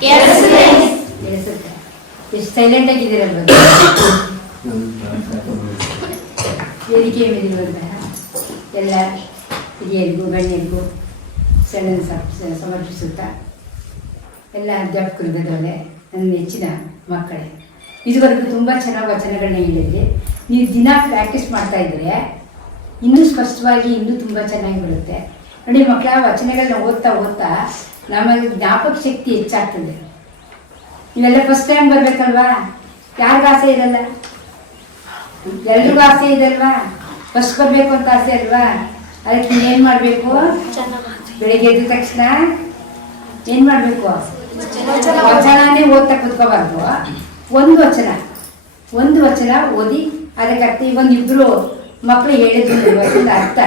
ಕೇಳಿಸುತ್ತೆ ಎಷ್ಟು ಸೈಲೆಂಟ್ ಆಗಿದ್ದೀರಲ್ವ ವೇದಿಕೆ ಮೇಲಿರುವಂತಹ ಎಲ್ಲ ಹಿರಿಯರಿಗೂ, ಗಣ್ಯರಿಗೂ ಸಣ್ಣ ಸಮರ್ಪಿಸುತ್ತಾ, ಎಲ್ಲ ಅಧ್ಯಾಪಕರು ಗದವಲೆ ನನ್ನ ನೆಚ್ಚಿನ ಮಕ್ಕಳೇ, ಇದುವರೆಗೂ ತುಂಬ ಚೆನ್ನಾಗಿ ವಚನಗಳನ್ನ ಹೇಳಿದ್ರಿ. ನೀವು ದಿನ ಪ್ರಾಕ್ಟೀಸ್ ಮಾಡ್ತಾ ಇದ್ರೆ, ಇನ್ನೂ ಸ್ಪಷ್ಟವಾಗಿ ಇನ್ನೂ ತುಂಬ ಚೆನ್ನಾಗಿ ಬರುತ್ತೆ. ನೋಡಿ ಮಕ್ಕಳ ವಚನಗಳನ್ನ ಓದ್ತಾ ಓದ್ತಾ ನಮಗೆ ಜ್ಞಾಪಕ ಶಕ್ತಿ ಹೆಚ್ಚಾಗ್ತದೆ. ಇವೆಲ್ಲ ಫಸ್ಟ್ ಟೈಮ್ ಬರ್ಬೇಕಲ್ವಾ? ಯಾರಿಗ ಆಸೆ ಇರಲ್ಲ? ಎಲ್ರಿಗೂ ಆಸೆ ಇದೆ ಅಲ್ವಾ? ಫಸ್ಟ್ ಬರಬೇಕು ಅಂತ ಆಸೆ ಅಲ್ವಾ? ಅದಕ್ಕೆ ಏನು ಮಾಡ್ಬೇಕು? ಬೆಳಿಗ್ಗೆ ಎದ್ದ ತಕ್ಷಣ ಏನ್ ಮಾಡ್ಬೇಕು? ವಚನನೇ ಓದ್ತಾ ಕುತ್ಕೋಬಾರ್ದು. ಒಂದು ವಚನ. ಒಂದು ವಚನ ಓದಿ ಅದಕ್ಕೆ ಅರ್ಥ ಒಂದು ಇಬ್ರು ಮಕ್ಕಳು ಹೇಳಿದ್ರು ಅರ್ಥ.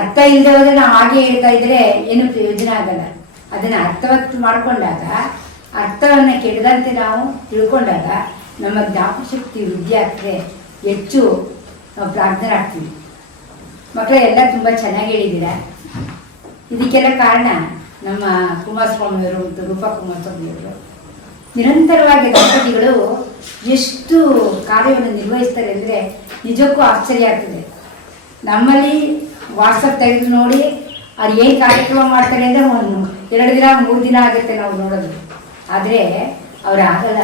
ಅರ್ಥ ಇಲ್ಲದೆ ಹೋದ್ರೆ ನಾವು ಹಾಗೆ ಹೇಳ್ತಾ ಇದ್ರೆ ಏನು ಪ್ರಯೋಜನ ಆಗಲ್ಲ. ಅದನ್ನ ಅರ್ಥವತ್ತು ಮಾಡಿಕೊಂಡಾಗ, ಅರ್ಥವನ್ನ ಕೆಡದಂತೆ ನಾವು ತಿಳ್ಕೊಂಡಾಗ ನಮ್ಮ ಜ್ಞಾಪಶಕ್ತಿ ವೃದ್ಧಿ ಆಗ್ತದೆ. ಹೆಚ್ಚು ನಾವು ಪ್ರಾರ್ಥನರಾಗ್ತೀವಿ ಮಕ್ಕಳ, ಎಲ್ಲ ತುಂಬ ಚೆನ್ನಾಗಿ ಹೇಳಿದ್ದೀರ. ಇದಕ್ಕೆಲ್ಲ ಕಾರಣ ನಮ್ಮ ಕುಮಾರಸ್ವಾಮಿಯವರು ಮತ್ತು ರೂಪಾ ಕುಮಾರಸ್ವಾಮಿಯವರು. ನಿರಂತರವಾಗಿ ದಂಪತಿಗಳು ಎಷ್ಟು ಕಾರ್ಯವನ್ನು ನಿರ್ವಹಿಸ್ತಾರೆ ಅಂದರೆ ನಿಜಕ್ಕೂ ಆಶ್ಚರ್ಯ ಆಗ್ತದೆ. ನಮ್ಮಲ್ಲಿ ವಾಟ್ಸಪ್ ತೆಗೆದು ನೋಡಿ ಅವ್ರು ಏನು ಕಾರ್ಯಕ್ರಮ ಮಾಡ್ತಾರೆ ಅಂದರೆ ಒಂದು ಎರಡು ದಿನ, ಮೂರು ದಿನ ಆಗುತ್ತೆ ನಾವು ನೋಡೋದು. ಆದರೆ ಅವ್ರು ಆಗಲ್ಲ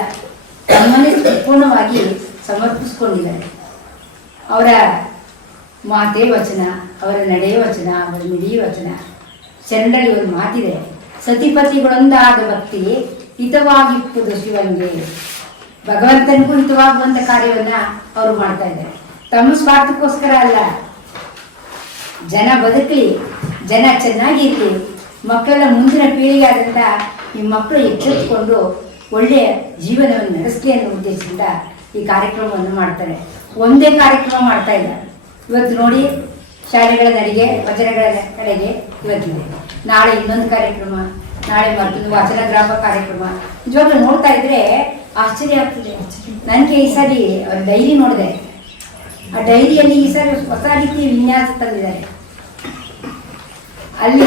ತಮ್ಮನ್ನೇ ಸಂಪೂರ್ಣವಾಗಿ ಸಮರ್ಪಿಸ್ಕೊಂಡಿದ್ದಾರೆ. ಅವರ ಮಾತೇ ವಚನ, ಅವರ ನಡೆಯ ವಚನ, ಅವರ ಮಿಡಿಯ ವಚನ. ಶರಣರಲ್ಲಿ ಒಂದು ಮಾತಿದೆ, ಸತಿಪತಿಗಳೊಂದಾದ ಭಕ್ತಿ ಹಿತವಾಗಿಪ್ಪುದು ಶಿವನಿಗೆ. ಭಗವಂತನಿಗೂ ಹಿತವಾಗುವಂಥ ಕಾರ್ಯವನ್ನ ಅವರು ಮಾಡ್ತಾ ಇದ್ದಾರೆ. ತಮ್ಮ ಸ್ವಾರ್ಥಕ್ಕೋಸ್ಕರ ಅಲ್ಲ, ಜನ ಬದುಕಲಿ ಜನ ಚೆನ್ನಾಗಿರ್ಲಿ ಮಕ್ಕಳೆಲ್ಲ ಮುಂದಿನ ಪೀಳಿಗೆ ಆದ್ರಿಂದ ನಿಮ್ಮ ಮಕ್ಕಳು ಎಚ್ಚೆತ್ತುಕೊಂಡು ಒಳ್ಳೆಯ ಜೀವನವನ್ನು ನಡೆಸಲಿ ಅನ್ನೋ ಉದ್ದೇಶದಿಂದ ಈ ಕಾರ್ಯಕ್ರಮವನ್ನು ಮಾಡ್ತಾರೆ. ಒಂದೇ ಕಾರ್ಯಕ್ರಮ ಮಾಡ್ತಾ ಇಲ್ಲ. ಇವತ್ತು ನೋಡಿ ಶಾಲೆಗಳ ನಡಿಗೆ ವಚನಗಳ ಕಡೆಗೆ ಇವತ್ತಿದೆ. ನಾಳೆ ಇನ್ನೊಂದು ಕಾರ್ಯಕ್ರಮ, ನಾಳೆ ಮತ್ತೊಂದು ವಚನ ಗ್ರಾಮ ಕಾರ್ಯಕ್ರಮ. ನಿಜವಾಗ ನೋಡ್ತಾ ಇದ್ರೆ ಆಶ್ಚರ್ಯ ಆಗ್ತದೆ. ನನಗೆ ಈ ಸಾರಿ ಡೈರಿ ನೋಡಿದೆ. ಆ ಡೈರಿಯಲ್ಲಿ ಈ ಸಾರಿ ಹೊಸ ರೀತಿ ವಿನ್ಯಾಸ ತಂದಿದ್ದಾರೆ. ಅಲ್ಲಿ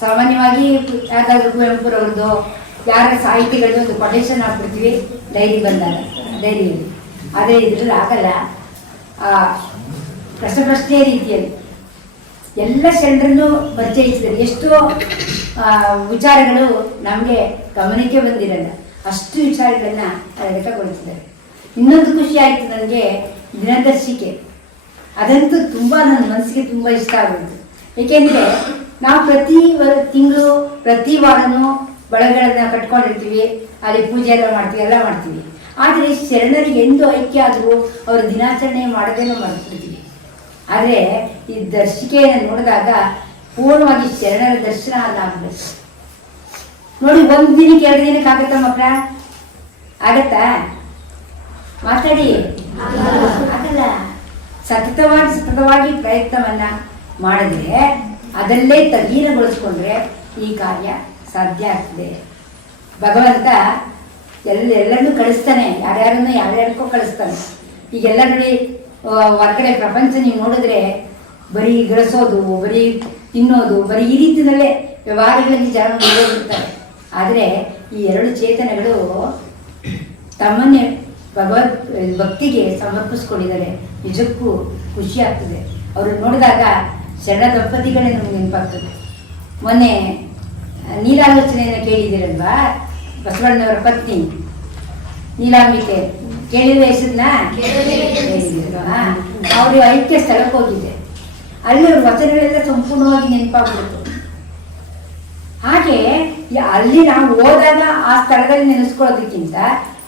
ಸಾಮಾನ್ಯವಾಗಿ ಯಾವ್ದಾದ್ರು ಕುವೆಂಪುರವ್ರದ್ದು ಯಾರ ಸಾಹಿತಿಗಳದ್ದು ಒಂದು ಕೊಟೇಶನ್ ಹಾಕ್ಬಿಡ್ತೀವಿ, ಡೈರಿ ಬಂದಾಗ, ಡೈರಿಯಲ್ಲಿ. ಅದೇ ಇದ್ರಲ್ಲಿ ಆಗಲ್ಲ. ಆ, ಪ್ರಶ್ನೆ ರೀತಿಯಲ್ಲಿ. ಎಲ್ಲ ಶರಣರನ್ನು ಪರಿಚಯಿಸಿದ್ದಾರೆ. ಎಷ್ಟೋ ವಿಚಾರಗಳು ನಮಗೆ ಗಮನಕ್ಕೆ ಬಂದಿರಲ್ಲ. ಅಷ್ಟು ವಿಚಾರಗಳನ್ನ ಅಡಕಗೊಳಿಸಿದ್ದಾರೆ ಇನ್ನೊಂದು ಖುಷಿ ಆಯಿತು ನನಗೆ, ದಿನದರ್ಶಿಕೆ. ಅದಂತೂ ತುಂಬ ನನ್ನ ಮನಸ್ಸಿಗೆ ತುಂಬ ಇಷ್ಟ ಆಗೋದು ಏಕೆಂದರೆ ನಾವು ಪ್ರತಿ ತಿಂಗಳು ಪ್ರತಿ ವಾರನೂ ಬಳಗಳನ್ನ ಕಟ್ಕೊಂಡಿರ್ತೀವಿ ಅಲ್ಲಿ ಪೂಜೆ ಎಲ್ಲ ಮಾಡ್ತೀವಿ ಎಲ್ಲ ಮಾಡ್ತೀವಿ. ಆದರೆ ಶರಣರು ಎಂದು ಐಕ್ಯ ಆದರೂ ಅವರ ದಿನಾಚರಣೆ ಮಾಡೋದೇನೋ ಮರೆತಿರ್ತೀವಿ ಆದರೆ ಈ ದರ್ಶಿಕೆಯನ್ನು ನೋಡಿದಾಗ ಪೂರ್ಣವಾಗಿ ಶರಣರ ದರ್ಶನ ಅಲ್ಲ ಆಗ್ಬೇಕು ನೋಡಿ ಒಂದು ದಿನಕ್ಕೆ ಎರಡು ದಿನಕ್ಕೆ ಆಗತ್ತಾ ಮಕ್ಕಳ ಆಗತ್ತಾ? ಮಾತಾಡಿ. ಆಗಲ್ಲ. ಸತತವಾಗಿ ಸತತವಾಗಿ ಪ್ರಯತ್ನವನ್ನ ಮಾಡಿದ್ರೆ ಅದಲ್ಲೇ ತಲ್ಲೀನಗೊಳಿಸ್ಕೊಂಡ್ರೆ ಈ ಕಾರ್ಯ ಸಾಧ್ಯ ಆಗ್ತದೆ. ಭಗವಂತ ಎಲ್ಲ ಎಲ್ಲರನ್ನೂ ಕಳಿಸ್ತಾನೆ. ಯಾರ್ಯಾರನ್ನು ಯಾರ್ಯಾರಕ್ಕೂ ಕಳಿಸ್ತಾನೆ. ಈಗೆಲ್ಲ ನೋಡಿ ಹೊರಗಡೆ ಪ್ರಪಂಚ ನೀವು ನೋಡಿದ್ರೆ ಬರೀ ಗಳಿಸೋದು ಬರೀ ತಿನ್ನೋದು, ಬರೀ ಈ ರೀತಿಯಲ್ಲೇ ವ್ಯವಹಾರಗಳಲ್ಲಿ ಜನ ಮುಂದೋಗಿರ್ತಾರೆ ಆದರೆ ಈ ಎರಡು ಚೇತನಗಳು ತಮ್ಮನ್ನೇ ಭಗವತ್ ಭಕ್ತಿಗೆ ಸಮರ್ಪಿಸ್ಕೊಂಡಿದ್ದಾರೆ. ನಿಜಕ್ಕೂ ಖುಷಿ ಆಗ್ತದೆ. ಅವರು ನೋಡಿದಾಗ ಶರಣ ದಂಪತಿಗಳೇ ನಮ್ಗೆ ನೆನಪಾಗ್ತದೆ. ಮೊನ್ನೆ ನೀಲಾಲೋಚನೆಯನ್ನು ಕೇಳಿದ್ದೀರಲ್ವಾ? ಬಸವಣ್ಣವರ ಪತ್ನಿ. ನೀಲಾಂಬಿಕೆ. ಕೇಳಿದ ಹೆಸರನ್ನ? ಅವರು ಐಕ್ಯ ಸ್ಥಳಕ್ಕೆ ಹೋಗಿದ್ದೆ. ಅಲ್ಲಿ ಅವ್ರ ವಚನಗಳೆಲ್ಲ ಸಂಪೂರ್ಣವಾಗಿ ನೆನಪಾಗ್ಬಿಡ್ತು ಹಾಗೆ ಅಲ್ಲಿ ನಾವು ಹೋದಾಗ ಆ ಸ್ಥಳದಲ್ಲಿ ನೆನೆಸ್ಕೊಳ್ಳೋದಕ್ಕಿಂತ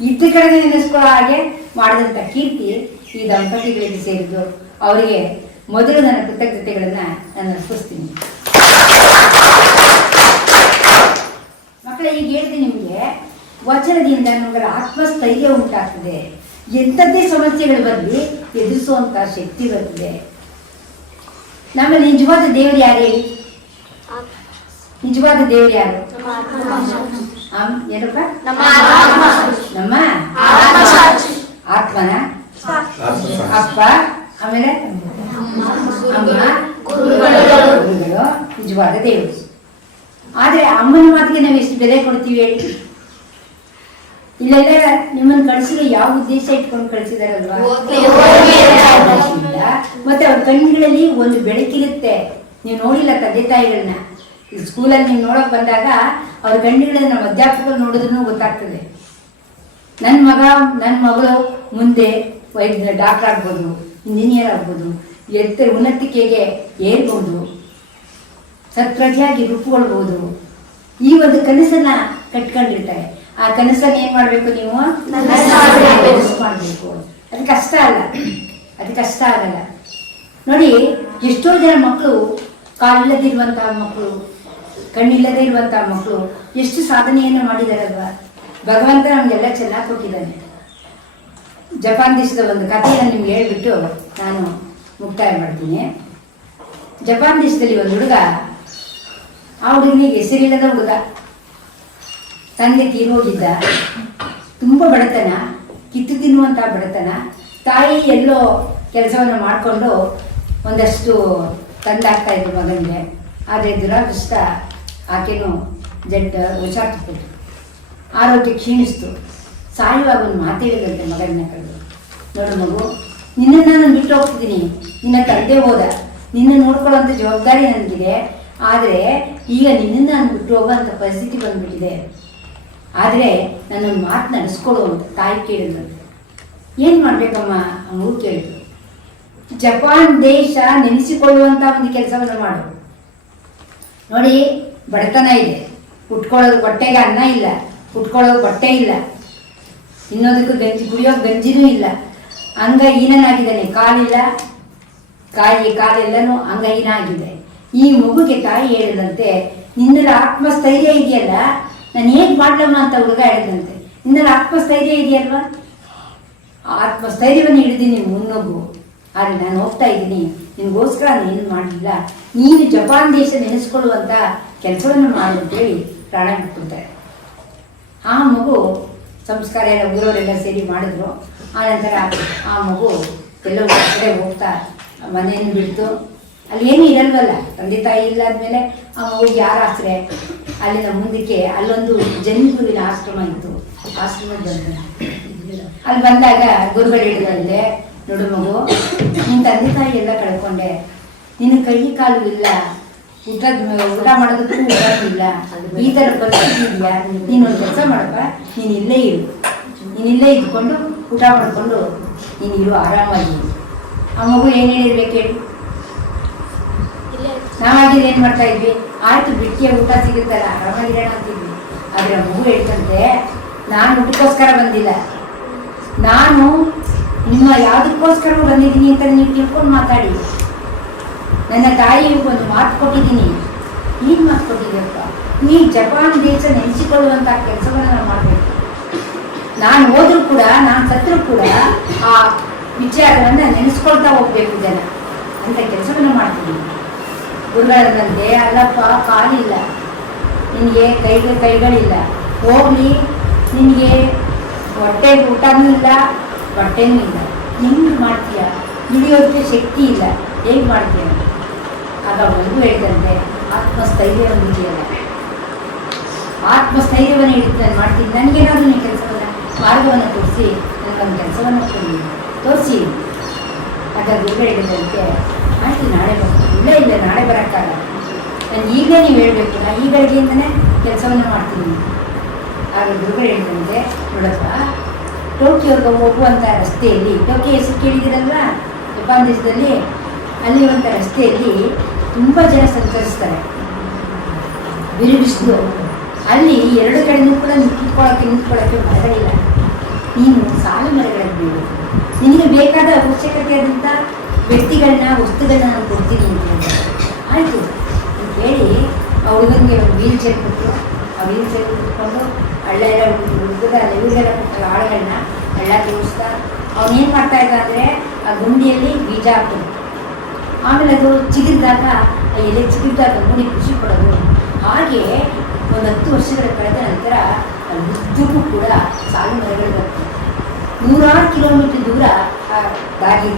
ಇದ್ದ ಕಡೆ ನೆನೆಸ್ಕೊಳ್ಳೋ ಹಾಗೆ ಮಾಡಿದಂಥ ಕೀರ್ತಿ ಈ ದಂಪತಿಗಳಿಗೆ ಸೇರಿದ್ದು. ಅವರಿಗೆ ಮೊದಲು ನನ್ನ ಕೃತಜ್ಞತೆಗಳನ್ನ ನಾನು ಅರ್ಪಿಸ್ತೀನಿ. ಮಕ್ಕಳ ಈಗ ಹೇಳಿದೆ ನಿಮಗೆ ವಚನದಿಂದ ನಮಗೆ ಆತ್ಮಸ್ಥೈರ್ಯ ಉಂಟಾಗ್ತದೆ. ಎಂಥದ್ದೇ ಸಮಸ್ಯೆಗಳು ಬರಲಿ ಎದುರಿಸುವಂಥ ಶಕ್ತಿ ಬರ್ತದೆ. ನಮ್ಮ ನಿಜವಾದ ದೇವರು ಯಾರೇ ನಿಜವಾದ ದೇವರು ಯಾರು? ಏನಪ್ಪ? ನಮ್ಮ. ಆತ್ಮನ? ಅಪ್ಪ ಆಮೇಲೆ ಗುರುಗಳು. ನಿಜವಾದ ದೇವರು. ಆದ್ರೆ ಅಮ್ಮನ ಮಾತಿಗೆ ನಾವು ಎಷ್ಟು ಬೆಲೆ ಕೊಡ್ತೀವಿ ಹೇಳಿ? ಇಲ್ಲೆಲ್ಲ ನಿಮ್ಮನ್ನು ಕಳಿಸಿರೋ ಯಾವ ಉದ್ದೇಶ ಇಟ್ಕೊಂಡು ಕಳಿಸಿದಾರಲ್ವಾ. ಮತ್ತೆ ಅವ್ರ ಕಣ್ಣುಗಳಲ್ಲಿ ಒಂದು ಬೆಳಕಿರುತ್ತೆ ನೀವು ನೋಡಿಲ್ಲ ತಂದೆ ತಾಯಿಗಳನ್ನ? ಈ ಸ್ಕೂಲಲ್ಲಿ ನೀವು ನೋಡಕ್ ಬಂದಾಗ ಅವ್ರ ಕಣ್ಣುಗಳಲ್ಲಿ ನಮ್ಮ ಅಧ್ಯಾಪಕರು ನೋಡಿದ್ರು ಗೊತ್ತಾಗ್ತದೆ. ನನ್ನ ಮಗ ನನ್ನ ಮಗಳು ಮುಂದೆ ವೈದ್ಯ ಡಾಕ್ಟರ್ ಆಗ್ಬೋದು ಇಂಜಿನಿಯರ್ ಆಗ್ಬೋದು. ಎತ್ತ ಉನ್ನತಿಕೆಗೆ ಏರ್ಬೋದು ಸತ್ಪ್ರಜೆಯಾಗಿ ರೂಪುಗೊಳ್ಬೋದು ಈ ಒಂದು ಕನಸನ್ನ ಕಟ್ಕೊಂಡಿರ್ತಾರೆ. ಆ ಕನಸನ್ನ ಏನ್ ಮಾಡ್ಬೇಕು ನೀವು? ಮಾಡ್ಬೇಕು. ಅದು ಕಷ್ಟ ಅಲ್ಲ. ಅದು ಕಷ್ಟ ಆಗಲ್ಲ. ನೋಡಿ ಎಷ್ಟೋ ಜನ ಮಕ್ಕಳು ಕಾಲಿಲ್ಲದಿರುವಂತಹ ಮಕ್ಕಳು ಕಣ್ಣಿಲ್ಲದೆ ಇರುವಂತಹ ಮಕ್ಕಳು ಎಷ್ಟು ಸಾಧನೆಯನ್ನು ಮಾಡಿದಾರಲ್ವಾ? ಭಗವಂತ ನಮ್ಗೆಲ್ಲ ಚೆನ್ನಾಗಿ ಕೊಟ್ಟಿದ್ದಾನೆ. ಜಪಾನ್ ದೇಶದ ಒಂದು ಕಥೆಯನ್ನು ನಿಮ್ಗೆ ಹೇಳ್ಬಿಟ್ಟು ನಾನು ಮುಕ್ತಾಯ ಮಾಡ್ತೀನಿ. ಜಪಾನ್ ದೇಶದಲ್ಲಿ ಒಂದು ಹುಡುಗ, ಆ ಹುಡುಗನಿಗೆ ಹೆಸರಿಲ್ಲದ ಹುಡುಗ. ತಂದೆ ತೀರೋಗಿದ್ದ ತುಂಬ ಬಡತನ, ಕಿತ್ತು ತಿನ್ನುವಂಥ ಬಡತನ. ತಾಯಿ ಎಲ್ಲೋ ಕೆಲಸವನ್ನು ಮಾಡಿಕೊಂಡು ಒಂದಷ್ಟು ತಂದಾಗ್ತಾ ಇದ್ರು ಮಗನಿಗೆ ಆದರೆ ದುರಾದೃಷ್ಟ, ಆಕೆನೂ ಜಡ್ ಹುಷಾರ್ತಿತ್ತು ಆರೋಗ್ಯ ಕ್ಷೀಣಿಸ್ತು. ಸಾಯುವಾಗ ಒಂದು ಮಾತೇಳಿದಂತೆ ಮಗನ ಕಳೆದು ನೋಡು ಮಗು ನಿನ್ನನ್ನು ನಾನು ಬಿಟ್ಟು ಹೋಗ್ತಿದ್ದೀನಿ. ನಿನ್ನ ತಂದೆ ಹೋದ. ನಿನ್ನ ನೋಡ್ಕೊಳ್ಳೋಂಥ ಜವಾಬ್ದಾರಿ ನನಗಿದೆ. ಆದರೆ ಈಗ ನಿನ್ನನ್ನು ನಾನು ಬಿಟ್ಟು ಹೋಗೋಂಥ ಪರಿಸ್ಥಿತಿ ಬಂದ್ಬಿಟ್ಟಿದೆ. ಆದರೆ ನನ್ನ ಮಾತು ನಡೆಸ್ಕೊಳ್ಳೋ ಅಂತ ತಾಯಿ ಕೇಳಿದ್ರು ಏನು ಮಾಡಬೇಕಮ್ಮ? ಅವರು ಕೇಳಿದ್ರು ಜಪಾನ್ ದೇಶ ನೆನೆಸಿಕೊಳ್ಳುವಂಥ ಒಂದು ಕೆಲಸವನ್ನು ಮಾಡು. ನೋಡಿ, ಬಡತನ ಇದೆ. ಉಟ್ಕೊಳ್ಳೋದು ಹೊಟ್ಟೆಗೆ ಅನ್ನ ಇಲ್ಲ. ಉಟ್ಕೊಳ್ಳೋದು ಬಟ್ಟೆ ಇಲ್ಲ. ಇನ್ನೊಂದಕ್ಕೂ ಗಂಜಿ ಕುಡಿಯೋ ಗಂಜಿನೂ ಇಲ್ಲ. ಅಂಗಹೀನನಾಗಿದ್ದಾನೆ. ಕಾಲಿಲ್ಲ. ಕಾಯಿ ಕಾಲೆಲ್ಲನೂ ಅಂಗಹೀನ ಆಗಿದೆ ಈ ಮಗುಗೆ ತಾಯಿ ಹೇಳಿದಂತೆ, ನಿನ್ನಲ್ಲಿ ಆತ್ಮಸ್ಥೈರ್ಯ ಇದೆಯಲ್ಲ? ನಾನು ಏನ್ ಮಾಡ್ಲಮ್ಮ ಅಂತ ಹುಡುಗ ಹೇಳಿದಂತೆ. ನಿನ್ನಲ್ಲಿ ಆತ್ಮಸ್ಥೈರ್ಯ ಇದೆಯಲ್ವಾ? ಆತ್ಮಸ್ಥೈರ್ಯವನ್ನು ಹಿಡಿದೀನಿ ಮುನ್ನೋಗು ಆದರೆ ನಾನು ಹೋಗ್ತಾ ಇದ್ದೀನಿ. ನಿನಗೋಸ್ಕರ ನಾನು ಏನು ಮಾಡಲಿಲ್ಲ? ನೀನು ಜಪಾನ್ ದೇಶ ನೆನೆಸ್ಕೊಳ್ಳುವಂಥ ಕೆಲಸವನ್ನು ಮಾಡು ಅಂತೇಳಿ ಪ್ರಾಣ ಬಿಟ್ಬಿಡ್ತಾರೆ. ಆ ಮಗು ಸಂಸ್ಕಾರ ಎಲ್ಲ ಊರವರೆಲ್ಲ ಸೇರಿ ಮಾಡಿದ್ರು. ಆನಂತರ ಆ ಮಗು ಎಲ್ಲೋ ಕಡೆ ಹೋಗ್ತಾ ಮನೆಯನ್ನು ಬಿಡ್ತು. ಅಲ್ಲಿ ಏನೂ ಇರಲ್ವಲ್ಲ. ತಂದೆ ತಾಯಿ ಇಲ್ಲಾದ್ಮೇಲೆ ಆ ಮಗುಗೆ ಯಾರ ಆಸರೆ ಅಲ್ಲಿನ ಮುಂದಕ್ಕೆ ಅಲ್ಲೊಂದು ಜನ್ಮಗುವಿನ ಆಶ್ರಮ ಇತ್ತು. ಆಶ್ರಮ ಬಂದ. ಅಲ್ಲಿ ಬಂದಾಗ ಗುರುಗಳು ಹೇಳಿದಂತೆ, ನೋಡು ಮಗು ನಿನ್ನ ತಂದೆ ತಾಯಿ ಎಲ್ಲ ಕಳ್ಕೊಂಡೆ. ನಿನ್ನ ಕೈ ಕಾಲು ಇಲ್ಲ. ಊಟದ ಊಟ ಮಾಡೋದಕ್ಕೂ ಊಟ ಇಲ್ಲ ಈ ಥರ ಪರಿಸ್ಥಿತಿ ಇದೆಯಾ? ನೀನು ಒಂದು ಕೆಲಸ ಮಾಡಪ್ಪ, ನೀನು ಇಲ್ಲೇ ಇರು. ನೀನು ಇಲ್ಲೇ ಇದ್ಕೊಂಡು ಊಟ ಮಾಡಿಕೊಂಡು ನೀನು ಇರು, ಆರಾಮಾಗಿ ಆ ಮಗು ಏನು ಹೇಳಿರ್ಬೇಕು ಹೇಳಿ ನಾವಾಗಿದ್ದು ಏನು ಮಾಡ್ತಾ ಇದ್ವಿ? ಆಯ್ತು, ಬಿಟ್ಟಿಯ ಊಟ ಸಿಗುತ್ತಲ್ಲ, ಆರಾಮಾಗಿರೋಣ ಅಂತಿದ್ವಿ. ಆದರೆ ಮಗು ಹೇಳ್ತಂತೆ, ನಾನು ಊಟಕ್ಕೋಸ್ಕರ ಬಂದಿಲ್ಲ. ನಾನು ನಿಮ್ಮ ಯಾವುದಕ್ಕೋಸ್ಕರ ಬಂದಿದ್ದೀನಿ ಅಂತ ನೀವು ತಿಳ್ಕೊಂಡು ಮಾತಾಡಿ. ನನ್ನ ತಾಯಿಗೆ ಒಂದು ಮಾತು ಕೊಟ್ಟಿದ್ದೀನಿ. ಏನು ಮಾತು ಕೊಟ್ಟಿದ್ದೀಯಪ್ಪ. ನೀ ಜಪಾನ್ ದೇಶ ನೆನೆಸಿಕೊಳ್ಳುವಂಥ ಕೆಲಸವನ್ನು ನಾನು ಮಾಡಬೇಕು. ನಾನು ಹೋದ್ರೂ ಕೂಡ, ನಾನು ಸತ್ತರೂ ಕೂಡ ಆ ವಿಚಾರವನ್ನು ನೆನೆಸ್ಕೊಳ್ತಾ ಹೋಗ್ಬೇಕು ಜನ ಅಂತ ಕೆಲಸವನ್ನು ಮಾಡ್ತಿದ್ದೀನಿ ಗುರುಗಳಂತೆ ಅಲ್ಲಪ್ಪ, ಕಾಲಿಲ್ಲ. ನಿನಗೆ ಕೈಗೆ, ಕೈಗಳಿಲ್ಲ. ಹೋಗ್ಲಿ. ನಿನಗೆ ಹೊಟ್ಟೆ ಊಟನೂ ಇಲ್ಲ ಹೊಟ್ಟೆನೂ ಇಲ್ಲ. ಹೆಂಗೆ ಮಾಡ್ತೀಯ? ದುಡಿಯೋದಕ್ಕೆ ಶಕ್ತಿ ಇಲ್ಲ. ಹೇಗೆ ಮಾಡ್ತೀಯ? ಆಗ ಮಗು ಹೇಳ್ದಂತೆ ಆತ್ಮಸ್ಥೈರ್ಯವನ್ನು ಜೀವನ ಆತ್ಮಸ್ಥೈರ್ಯವನ್ನು ಹಿಡಿದು ನಾನು ಮಾಡ್ತೀನಿ. ನನಗೇನಾದರೂ ನೀವು ಕೆಲಸವನ್ನು, ಮಾರ್ಗವನ್ನು ತೋರಿಸಿ ನನಗೊಂದು ಕೆಲಸವನ್ನು ಕೊಡಿ ತೋರಿಸಿ. ಆಗ ಗುರು ಹೇಳಿದಂತೆ ಆಯ್ತು, ನಾಳೆ ಬರ್ತೀನಿ. ಇಲ್ಲ ಇಲ್ಲ, ನಾಳೆ ಬರೋಕ್ಕಾಗಲ್ಲ. ನಾನು ಈಗಲೇ ನೀವು ಹೇಳಬೇಕು. ನಾನು ಈ ಬೆಳಗ್ಗೆಯಿಂದನೇ ಕೆಲಸವನ್ನು ಮಾಡ್ತೀನಿ. ಆಗ ಗುರುಗಳು ಹೇಳಿದಂತೆ, ನೋಡಪ್ಪ ಟೋಕಿಯೋಗ ಹೋಗುವಂಥ ರಸ್ತೆಯಲ್ಲಿ, ಟೋಕಿಯೋ ಹೆಸರು ಕೇಳಿದಿರಲ್ವಾ ಜಪಾನ್ ದೇಶದಲ್ಲಿ, ಅಲ್ಲಿ ಇರುವಂಥ ರಸ್ತೆಯಲ್ಲಿ ತುಂಬ ಜನ ಸಂಚರಿಸ್ತಾರೆ ಬಿರು ಬಿಸಿಲು. ಅಲ್ಲಿ ಎರಡು ಕಡೆನೂ ಕೂಡ ನಿಂತ್ಕೊಳ್ಳೋಕ್ಕೆ ನಿಂತ್ಕೊಳ್ಳೋಕ್ಕೆ ಮರಗಳಿಲ್ಲ ನೀನು ಸಾಲು ಮರಗಳನ್ನು ಬೆಳೆದು ನಿನಗೆ ಬೇಕಾದ ಅವಶ್ಯಕತೆ ಆದಂಥ ವ್ಯಕ್ತಿಗಳನ್ನ, ವಸ್ತುಗಳನ್ನ ನಾನು ಕೊಡ್ತೀನಿ ಅಂತ. ಆಯಿತು. ಅಂತ ಹೇಳಿ ಹುಡುಗನಿಗೆ ವೀಲ್ ಚೇರ್ ಕೊಟ್ಟರು ಆ ವೀಲ್ ಚೇರ್ ಕುತ್ಕೊಂಡು ಹಳ್ಳ ಎಲ್ಲ ಹುಡುಗದ ಲೆವಿಗೆಲ್ಲ ಕೊಟ್ಟರು ಆಳುಗಳನ್ನ ಹಳ್ಳ ತೋರಿಸ್ತಾ ಅವನೇನು ಮಾಡ್ತಾ ಇದ್ದ ಅಂದರೆ ಆ ಗುಂಡಿಯಲ್ಲಿ ಬೀಜ ಹಾಕೋದು ಆಮೇಲೆ ಅದು ಚಿಗಿದಾಗ ಎಲೆ ಚಿಗಿದಾಗ ಮುನಿ ಖುಷಿ ಪಡೋದು. ಹಾಗೆ ಒಂದು ಹತ್ತು ವರ್ಷಗಳ ಕಳೆದ ನಂತರ ಉದ್ದಕ್ಕೂ ಕೂಡ ಸಾಲು ಮರಗಳು ಬರ್ತವೆ ನೂರಾರು ಕಿಲೋಮೀಟರ್ ದೂರ ಆ ದಾರಿ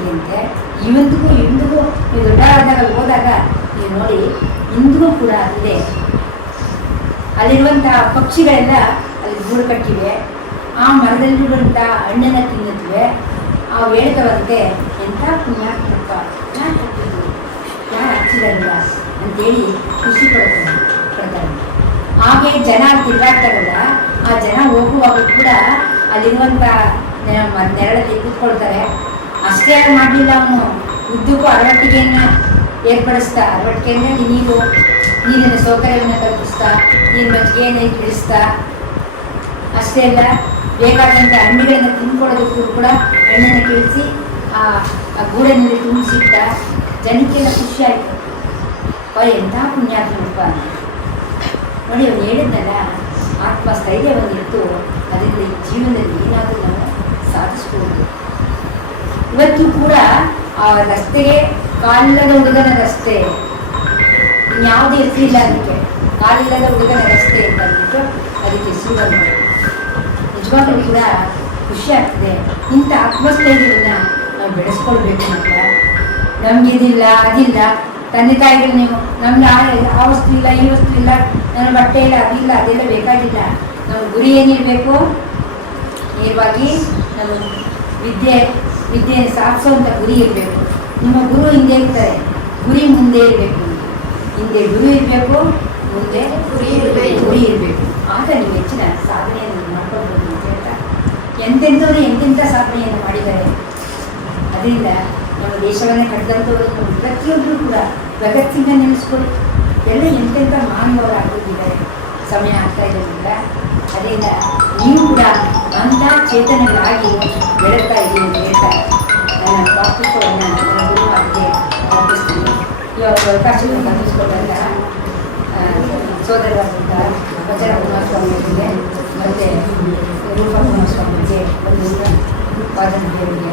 ಇವತ್ತಿಗೂ, ಇಂದಿಗೂ ನೀವು ದೊಡ್ಡವಾದಾಗ ಹೋದಾಗ ನೀವು ನೋಡಿ, ಇಂದಿಗೂ ಕೂಡ ಅಲ್ಲಿದೆ ಅಲ್ಲಿರುವಂತಹ ಪಕ್ಷಿಗಳೆಲ್ಲ ಅಲ್ಲಿ ಗೂಡು ಕಟ್ಟಿವೆ. ಆ ಮರದಲ್ಲಿರುವಂತಹ ಹಣ್ಣನ್ನು ತಿನ್ನುತ್ತವೆ. ಆ ವೇಳೆ ಎಂಥ ಹಚ್ಚಿರಲ್ಲ ಅಂತೇಳಿ ಖುಷಿ ಪಡ್ತಾನೆ ಪಡ್ತಾರೆ ಹಾಗೆ ಜನ ತಿರುಗಾಡ್ತಾರಲ್ಲ, ಆ ಜನ ಹೋಗುವಾಗ ಕೂಡ ಅಲ್ಲಿರುವಂಥ ನೆರಳಲ್ಲಿ ಕೂತ್ಕೊಳ್ತಾರೆ. ಅಷ್ಟೇ ಮಾಡಲಿಲ್ಲ ಅವನು. ಉದ್ದಕ್ಕೂ ಅರವಟ್ಟಿಗೆಯನ್ನು ಏರ್ಪಡಿಸ್ತಾ, ಅರವಟ್ಟಿಗೆ ಅಂದರೆ ನೀರು, ನೀರಿನ ಸೌಕರ್ಯವನ್ನು ಕಲ್ಪಿಸ್ತಾ ನೀರು ಮಜ್ಜಿಗೆಯನ್ನು ಬಿಡಿಸ್ತಾ ಅಷ್ಟೇ ಅಲ್ಲ ಬೇಕಾದಂಥ ಹಣ್ಣುಗಳನ್ನು ತಿನ್ಕೊಳ್ಳೋದಕ್ಕೂ ಕೂಡ ಹಣ್ಣನ್ನು ಕೇಳಿಸಿ, ಆ ಗೂಡನಲ್ಲಿ ತುಂಬಿಸಿಟ್ಟ. ಜನಕ್ಕೆಲ್ಲ ಖುಷಿ ಆಯಿತು ಎಂಥ ಪುಣ್ಯಾತ್ಮಪ್ಪ ನೋಡಿ ಅವನು ಹೇಳಿದ್ನಲ್ಲ ಆತ್ಮ ಸ್ಥೈರ್ಯವನ್ನಿತ್ತು ಅದರಿಂದ ಈ ಜೀವನದಲ್ಲಿ ಏನಾದರೂ ನಾವು ಸಾಧಿಸ್ಬೋದು. ಇವತ್ತು ಕೂಡ ಆ ರಸ್ತೆಗೆ ಕಾಲಿಲ್ಲದ ಹುಡುಗನ ರಸ್ತೆ, ಇನ್ಯಾವುದೇ ಹೆಸರಿಲ್ಲ ಅದಕ್ಕೆ. ಕಾಲಿಲ್ಲದ ಹುಡುಗನ ರಸ್ತೆ ಅಂತ ಅಂದ್ಬಿಟ್ಟು ಅದಕ್ಕೆ ಹೆಸರು ನಿಜವಾಗ್ಲೂ ಕೂಡ ಖುಷಿ ಆಗ್ತದೆ. ಇಂಥ ಆತ್ಮಸ್ಥೈರ್ಯವನ್ನು ನಾವು ಬೆಳೆಸ್ಕೊಳ್ಬೇಕು ಅಂತ. ನಮ್ಗೆ ಇದಿಲ್ಲ, ಅದಿಲ್ಲ. ತಂದೆ ತಾಯಿಗಳು ನೀವು, ನಮ್ಗೆ ಆ ವಸ್ತು ಇಲ್ಲ, ಈ ವಸ್ತು ಇಲ್ಲ, ನನ್ನ ಬಟ್ಟೆ ಇಲ್ಲ ಅದಿಲ್ಲ ಅದೆಲ್ಲ ಬೇಕಾಗಿಲ್ಲ. ನಮ್ಮ ಗುರಿ ಏನಿರಬೇಕು? ನೇರವಾಗಿ ನಮ್ಮ ವಿದ್ಯೆ, ವಿದ್ಯೆಯನ್ನು ಸಾಧಿಸುವಂಥ ಗುರಿ ಇರಬೇಕು. ನಿಮ್ಮ ಗುರು ಹಿಂದೆ ಇರ್ತಾರೆ. ಗುರಿ ಮುಂದೆ ಇರಬೇಕು. ಹಿಂದೆ ಗುರು ಇರಬೇಕು, ಮುಂದೆ ಗುರಿ ಇರಬೇಕು. ಗುರಿ ಇರಬೇಕು. ಆಗ ನೀವು ಹೆಚ್ಚಿನ ಸಾಧನೆಯನ್ನು ಮಾಡ್ಕೊಳ್ಬೋದು ಅಂತ ಹೇಳ್ತಾ. ಎಂತೆಂಥವ್ರು ಎಂತೆಂಥ ಸಾಧನೆಯನ್ನು ಮಾಡಿದ್ದಾರೆ? ಅದರಿಂದ ನಮ್ಮ ದೇಶವನ್ನೇ ಕಟ್ಟಿದಂಥವ್ರು ಪ್ರತಿಯೊಬ್ಬರು ಕೂಡ ಭಗತ್ ಸಿಂಗ ನೆನೆಸ್ಕೊಳ್ಳಿ ಎಲ್ಲ ಎಂತೆಂಥ ಮಾನವರಾಗಿದ್ದಾರೆ ಸಮಯ ಆಗ್ತಾ ಇರೋದ್ರಿಂದ ಅದರಿಂದ ನೀವು ಕೂಡ ಅಂಥ ಚೇತನಗಳಾಗಿ ಬೆಳಗ್ತಾ ಇದ್ದೀನಿ ಅಂತ ಹೇಳ್ತಾ ನನ್ನ ವಾಕ್ಯವನ್ನು ನನ್ನ ಗುರುವಾಗಿದೆ ಅರ್ಪಿಸ್ತೀನಿ. ಇವಾಗ ಅವಕಾಶವನ್ನು ಕಲ್ಪಿಸ್ಕೊಂಡಾಗ ಆ, ಸೋದರರಾದಂತಹ ವಚನ ಕುಮಾರಸ್ವಾಮಿಯವರಿಗೆ ಮತ್ತು ರೂಪ ಕುಮಾರಸ್ವಾಮಿಗೆ ಒಂದು ವಾದನ ಅವರಿಗೆ